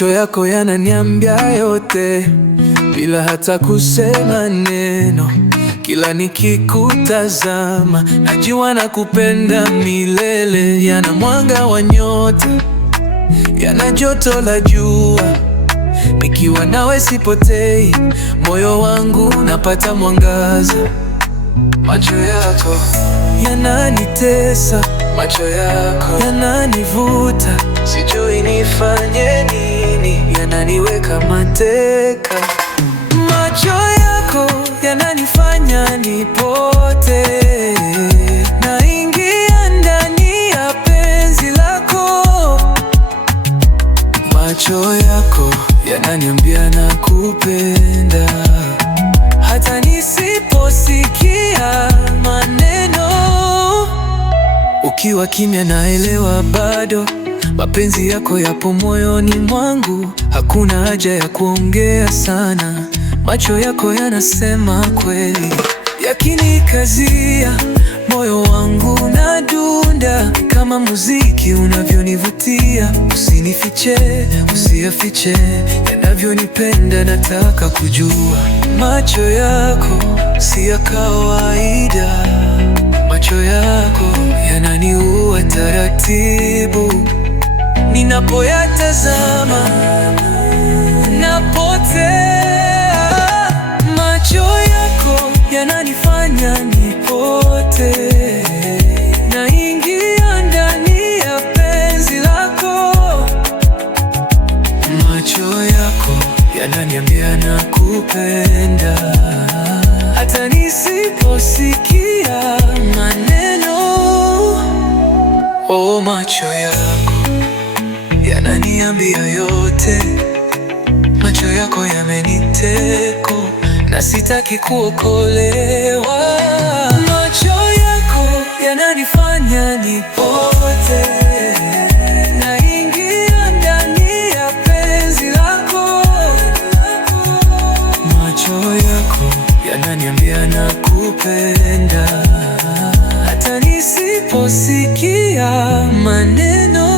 Macho yako yananiambia yote bila hata kusema neno. Kila nikikutazama najua nakupenda milele. Yana mwanga wa nyota, yana joto la jua. Nikiwa nawe sipotei, moyo wangu napata mwangaza. Macho yako yananitesa, macho yako yananivuta, sijui nifanye nini, yananiweka mateka. Macho yako yananifanya nipote, naingia ndani ya penzi lako. Macho yako yananiambia nakupenda, hata nisiposikia maneno. Ukiwa kimya naelewa bado, mapenzi yako yapo moyoni mwangu. Hakuna haja ya kuongea sana, macho yako yanasema kweli. Yakinikazia moyo wangu nadunda, kama muziki unavyonivutia. Usinifiche, usiyafiche yanavyonipenda, nataka kujua. Macho yako si ya kawaida, macho yako yananiua taratibu. Ninapoyatazama napotea, macho yako yananifanya nipote, naingia ndani ya penzi lako. Macho yako yananiambia nakupenda, hata nisiposikia maneno. Oh, macho yako yananiambia yote, macho yako yameniteko na sitaki kuokolewa. Macho yako yananifanya nipote, naingia ndani ya penzi lako. Macho yako yananiambia nakupenda, hata nisiposikia maneno.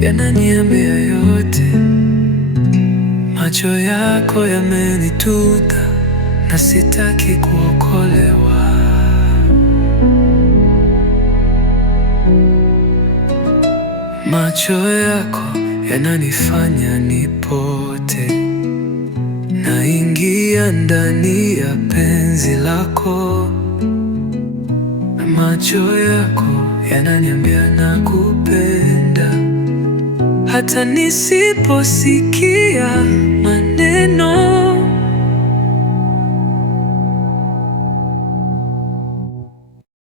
Yananiambia yote, macho yako yamenituka na sitaki kuokolewa. Macho yako yananifanya nipote, naingia ndani ya penzi lako. Macho yako yananiambia nakupenda, hata nisiposikia maneno.